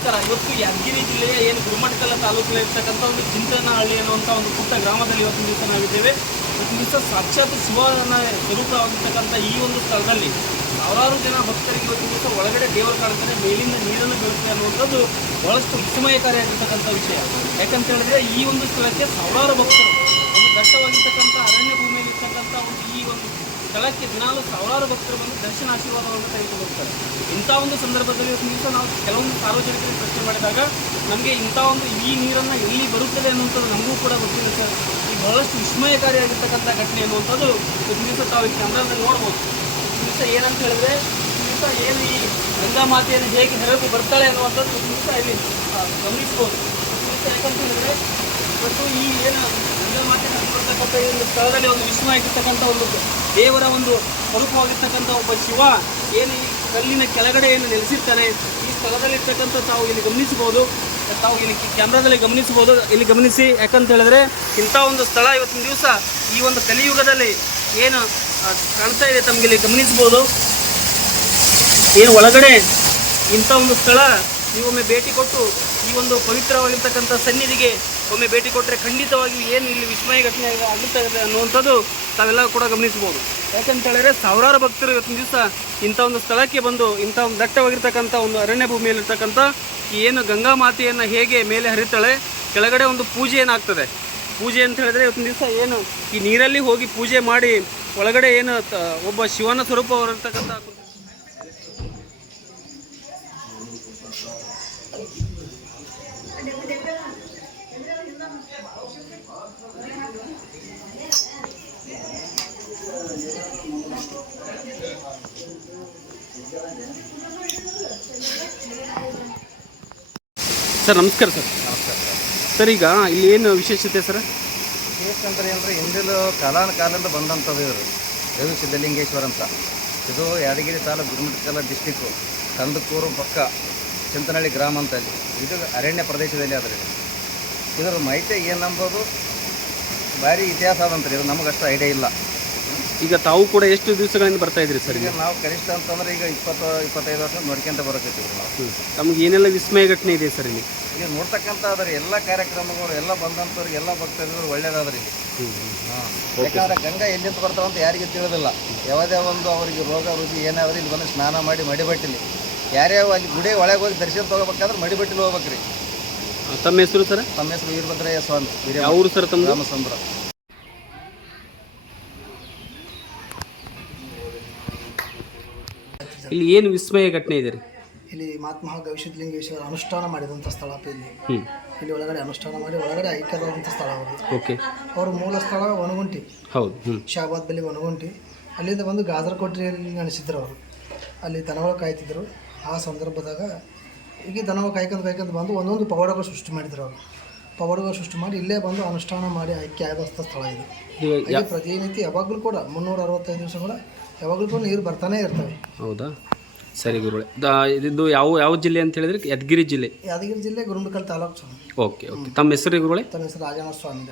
ನಮಸ್ಕಾರ. ಇವತ್ತು ಯಾದಗಿರಿ ಜಿಲ್ಲೆಯ ಏನು ಗುರುಮಠಕಲ್ಲ ತಾಲೂಕಿನಲ್ಲಿ ಇರ್ತಕ್ಕಂಥ ಒಂದು ಚಿಂತನಹಳ್ಳಿ ಅನ್ನುವಂಥ ಒಂದು ಪುಟ್ಟ ಗ್ರಾಮದಲ್ಲಿ ಇವತ್ತಿನ ದಿವಸ ನಾವಿದ್ದೇವೆ. ಇವತ್ತಿನ ದಿವಸ ಸಾಕ್ಷಾತ್ ಶಿವನ ಸ್ವರೂಪವಾಗಿರ್ತಕ್ಕಂಥ ಈ ಒಂದು ಸ್ಥಳದಲ್ಲಿ ಸಾವಿರಾರು ಜನ ಭಕ್ತರಿಗೆ ಇವತ್ತಿನ ದಿವಸ ಒಳಗಡೆ ದೇವರು ಕಾಣ್ತಾರೆ. ಮೇಲಿಂದ ನೀರನ್ನು ಬೀಳುತ್ತೆ ಅನ್ನುವಂಥದ್ದು ಬಹಳಷ್ಟು ವಿಸ್ಮಯಕಾರಿಯಾಗಿರ್ತಕ್ಕಂಥ ವಿಷಯ. ಯಾಕಂತ ಹೇಳಿದ್ರೆ ಈ ಒಂದು ಸ್ಥಳಕ್ಕೆ ಸಾವಿರಾರು ಭಕ್ತರು ಒಂದು ದಟ್ಟವಾಗಿರ್ತಕ್ಕಂಥ ಅರಣ್ಯ ಭೂಮಿಯಲ್ಲಿ ಇರ್ತಕ್ಕಂಥ ಒಂದು ಈ ಒಂದು ಸ್ಥಳಕ್ಕೆ ದಿನಾಲು ಸಾವಿರಾರು ಭಕ್ತರು ಬಂದು ದರ್ಶನ ಆಶೀರ್ವಾದವನ್ನು ತೆಗೆದುಕೊಂಡು ಹೋಗ್ತಾರೆ ಇಂಥ ಒಂದು ಸಂದರ್ಭದಲ್ಲಿ ಇವತ್ತು ದಿವಸ ನಾವು ಕೆಲವೊಂದು ಸಾರ್ವಜನಿಕರಿಗೆ ಪ್ರಶ್ನೆ ಮಾಡಿದಾಗ, ನಮಗೆ ಇಂಥ ಒಂದು ಈ ನೀರನ್ನು ಎಲ್ಲಿ ಬರುತ್ತದೆ ಅನ್ನುವಂಥದ್ದು ನಮಗೂ ಕೂಡ ಗೊತ್ತಿಲ್ಲ ಸರ್. ಈ ಬಹಳಷ್ಟು ವಿಸ್ಮಯಕಾರಿಯಾಗಿರ್ತಕ್ಕಂಥ ಘಟನೆ ಅನ್ನುವಂಥದ್ದು ಇವತ್ತು ದಿವಸ ತಾವು ಈ ಕ್ಯಾಮ್ರಾದಲ್ಲಿ ನೋಡ್ಬೋದು. ದಿವಸ ಏನಂತ ಹೇಳಿದ್ರೆ ದಿವಸ ಏನು ಈ ಗಂಗಾ ಮಾತೆಯನ್ನು ಹೇಗೆ ಹೆರಕು ಬರ್ತಾಳೆ ಅನ್ನುವಂಥದ್ದು ದಿವಸ ಇಲ್ಲಿ ಗಮನಿಸ್ಬೋದು. ದಿವಸ ಯಾಕಂತ ಹೇಳಿದ್ರೆ ಮತ್ತು ಈ ಏನು ಗಂಗಾ ಮಾತೆ ಹರಿದುಬರ್ತಕ್ಕಂಥ ಈ ಒಂದು ಸ್ಥಳದಲ್ಲಿ ಒಂದು ವಿಸ್ಮಯ ಆಗಿರ್ತಕ್ಕಂಥ ಒಂದು ದೇವರ ಒಂದು ಸ್ವರೂಪವಾಗಿರ್ತಕ್ಕಂಥ ಒಬ್ಬ ಶಿವ, ಏನು ಈ ಕಲ್ಲಿನ ಕೆಳಗಡೆ ಏನು ನೆಲೆಸಿರ್ತಾನೆ, ಈ ಸ್ಥಳದಲ್ಲಿರ್ತಕ್ಕಂಥ ತಾವು ಇಲ್ಲಿ ಗಮನಿಸಬಹುದು. ತಾವು ಇಲ್ಲಿ ಕ್ಯಾಮ್ರಾದಲ್ಲಿ ಗಮನಿಸಬಹುದು, ಇಲ್ಲಿ ಗಮನಿಸಿ. ಯಾಕಂತ ಹೇಳಿದ್ರೆ, ಇಂಥ ಒಂದು ಸ್ಥಳ ಇವತ್ತಿನ ದಿವಸ ಈ ಒಂದು ಕಲಿಯುಗದಲ್ಲಿ ಏನು ಕಾಣ್ತಾ ಇದೆ ತಮಗೆ ಇಲ್ಲಿ ಗಮನಿಸಬಹುದು. ಏನು ಒಳಗಡೆ ಇಂಥ ಒಂದು ಸ್ಥಳ, ನೀವೊಮ್ಮೆ ಭೇಟಿ ಕೊಟ್ಟು ಈ ಒಂದು ಪವಿತ್ರವಾಗಿರ್ತಕ್ಕಂಥ ಸನ್ನಿಧಿಗೆ ಒಮ್ಮೆ ಭೇಟಿ ಕೊಟ್ಟರೆ ಖಂಡಿತವಾಗಿ ಏನು ಇಲ್ಲಿ ವಿಸ್ಮಯ ಘಟನೆ ಆಗುತ್ತದೆ ಅನ್ನುವಂಥದ್ದು ತಾವೆಲ್ಲ ಕೂಡ ಗಮನಿಸ್ಬೋದು ಯಾಕಂತ ಹೇಳಿದ್ರೆ ಸಾವಿರಾರು ಭಕ್ತರು ಇವತ್ತಿನ ದಿವಸ ಇಂಥ ಒಂದು ಸ್ಥಳಕ್ಕೆ ಬಂದು ಇಂಥ ಒಂದು ದಟ್ಟವಾಗಿರ್ತಕ್ಕಂಥ ಒಂದು ಅರಣ್ಯ ಭೂಮಿಯಲ್ಲಿರ್ತಕ್ಕಂಥ ಏನು ಗಂಗಾ ಮಾತೆಯನ್ನು ಹೇಗೆ ಮೇಲೆ ಹರಿತಾಳೆ, ಕೆಳಗಡೆ ಒಂದು ಪೂಜೆ ಏನಾಗ್ತದೆ? ಪೂಜೆ ಅಂತ ಹೇಳಿದ್ರೆ ಇವತ್ತಿನ ದಿವಸ ಏನು ಈ ನೀರಲ್ಲಿ ಹೋಗಿ ಪೂಜೆ ಮಾಡಿ ಒಳಗಡೆ ಏನು ಒಬ್ಬ ಶಿವನ ಸ್ವರೂಪವಾಗಿರ್ತಕ್ಕಂಥ ಸರ್, ನಮಸ್ಕಾರ ಸರ್. ನಮಸ್ಕಾರ ಸರ್, ಈಗ ಇಲ್ಲಿ ಏನು ವಿಶೇಷತೆ ಸರ್? ಏಕಂದ್ರೆ ಏನಂದ್ರೆ ಹಿಂದಿಲು ಕಾಲಾನ ಕಾಲದಿಂದ ಬಂದಂಥದ್ದು ಇವರು ರವಿ ಸಿದ್ಧಲಿಂಗೇಶ್ವರ ಅಂತ. ಇದು ಯಾದಗಿರಿ ತಾಲೂಕು ಗುರುಮಠಕಲ ಡಿಸ್ಟಿಕ್ಕು ಕಂದಕೂರು ಪಕ್ಕ ಚಿಂತನಹಳ್ಳಿ ಗ್ರಾಮ ಅಂತ ಅಲ್ಲಿ. ಇದು ಅರಣ್ಯ ಪ್ರದೇಶದಲ್ಲಿ ಆದರೆ. ಇದರ ಮಾಹಿತಿ ಏನಂಬೋದು? ಭಾರಿ ಇತಿಹಾಸ ಅದಂತ್ರಿ, ಇದು ನಮಗಷ್ಟು ಐಡಿಯಾ ಇಲ್ಲ. ಈಗ ತಾವು ಕೂಡ ಎಷ್ಟು ದಿವಸಗಳಿಂದ ಬರ್ತಾ ಇದ್ರಿ ಸರ್ ಈಗ ನಾವು ಕನಿಷ್ಠ ಅಂತಂದ್ರೆ ಈಗ ಇಪ್ಪತ್ತು ಇಪ್ಪತ್ತೈದು ವರ್ಷ ನೋಡ್ಕೊಂತ ಬರೋಕತ್ತೀವಿ ನಾವು. ತಮ್ಗೆ ಏನೆಲ್ಲ ವಿಸ್ಮಯ ಘಟನೆ ಇದೆ ಸರ್ ಇಲ್ಲಿ? ಈಗ ನೋಡ್ತಕ್ಕಂಥ ಅದ್ರ ಎಲ್ಲ ಕಾರ್ಯಕ್ರಮಗಳು ಎಲ್ಲ ಬಂದಂಥವ್ರಿಗೆ ಎಲ್ಲ ಭಕ್ತರು ಒಳ್ಳೇದಾದ್ರಿ ಇಲ್ಲಿ. ಯಾಕಂದ್ರೆ ಗಂಗಾ ಎಲ್ಲಿಂದ ಬರ್ತಾವ ಅಂತ ಯಾರಿಗೂ ತಿಳಿದಿಲ್ಲ. ಯಾವುದೇ ಒಂದು ಅವರಿಗೆ ರೋಗ ರುಚಿ ಏನಾದ್ರೂ ಇಲ್ಲಿ ಬಂದು ಸ್ನಾನ ಮಾಡಿ ಮಡಿಬಟ್ಟಿಲಿ. ಯಾರ್ಯಾವ ಅಲ್ಲಿ ಗುಡಿ ಒಳಗೆ ಹೋಗಿ ದರ್ಶನ ತಗೋಬೇಕಾದ್ರೆ ಮಡಿಬಟ್ಟಿಲಿ ಹೋಗ್ಬೇಕ್ರಿ. ತಮ್ಮ ಹೆಸರು ಸರ್? ತಮ್ಮ ಹೆಸರು ವೀರಭದ್ರಯ್ಯ ಸ್ವಾಮಿ. ಅವರು ಸರ್ ತಮ್ಮ ಊರು ಸರ್ ಇಲ್ಲಿ ಏನು ವಿಸ್ಮಯ ಘಟನೆ ಇದೆ ರೀ? ಇಲ್ಲಿ ಮಹಾತ್ಮ ಗವಿಸಿದ್ಧಲಿಂಗೇಶ್ವರ ಅನುಷ್ಠಾನ ಮಾಡಿದಂಥ ಸ್ಥಳ ಇಲ್ಲಿ. ಇಲ್ಲಿ ಒಳಗಡೆ ಅನುಷ್ಠಾನ ಮಾಡಿ ಒಳಗಡೆ ಐಕ್ಯರಾದಂಥ ಸ್ಥಳ ಅವರು ಓಕೆ. ಅವ್ರ ಮೂಲ ಸ್ಥಳ ಒಣಗುಂಟಿ ಹೌದು ಶಹಾಬಾದ್ ಶಾಬಾದ್ ಬಳಿ ಒಣಗುಂಟಿ ಅಲ್ಲಿಂದ ಬಂದು ಗಾಜರಕೋಟೆಯಲ್ಲಿ ನಡೆಸಿದ್ರು ಅವರು. ಅಲ್ಲಿ ದನಗಳು ಕಾಯ್ತಿದ್ರು. ಆ ಸಂದರ್ಭದಾಗ ಈಗ ದನಗಳು ಕಾಯ್ಕೊಂಡು ಕಾಯ್ಕೊಂಡು ಬಂದು ಒಂದೊಂದು ಪವಾಡಗಳು ಸೃಷ್ಟಿ ಮಾಡಿದ್ರು ಅವರು. ಪವಾಡಗಳು ಸೃಷ್ಟಿ ಮಾಡಿ ಇಲ್ಲೇ ಬಂದು ಅನುಷ್ಠಾನ ಮಾಡಿ ಆಯ್ಕೆ ಆದಂಥ ಸ್ಥಳ ಇದು. ಇಲ್ಲಿ ಪ್ರತಿನಿತ್ಯ ಯಾವಾಗಲೂ ಕೂಡ ಮುನ್ನೂರ ಅರವತ್ತೈದು ದಿವಸ ಕೂಡ ಯಾವಾಗಲೂ ಕೂಡ ನೀರು ಬರ್ತಾನೆ ಇರ್ತವೆ. ಹೌದಾ? ಸರಿ ಗುರುಳೆ ಇದು ಯಾವ ಯಾವ ಜಿಲ್ಲೆ ಅಂತ ಹೇಳಿದ್ರೆ ಯಾದಗಿರಿ ಜಿಲ್ಲೆ. ಯಾದಗಿರಿ ಜಿಲ್ಲೆ ಗುರುಂಡಕಲ್ ತಾಲೂಕು ಓಕೆ ಓಕೆ. ತಮ್ಮ ಹೆಸರು ಗುರುಳೆ ತಮ್ಮ ಹೆಸರು ರಾಜಣ್ಣ ಸ್ವಾಮಿ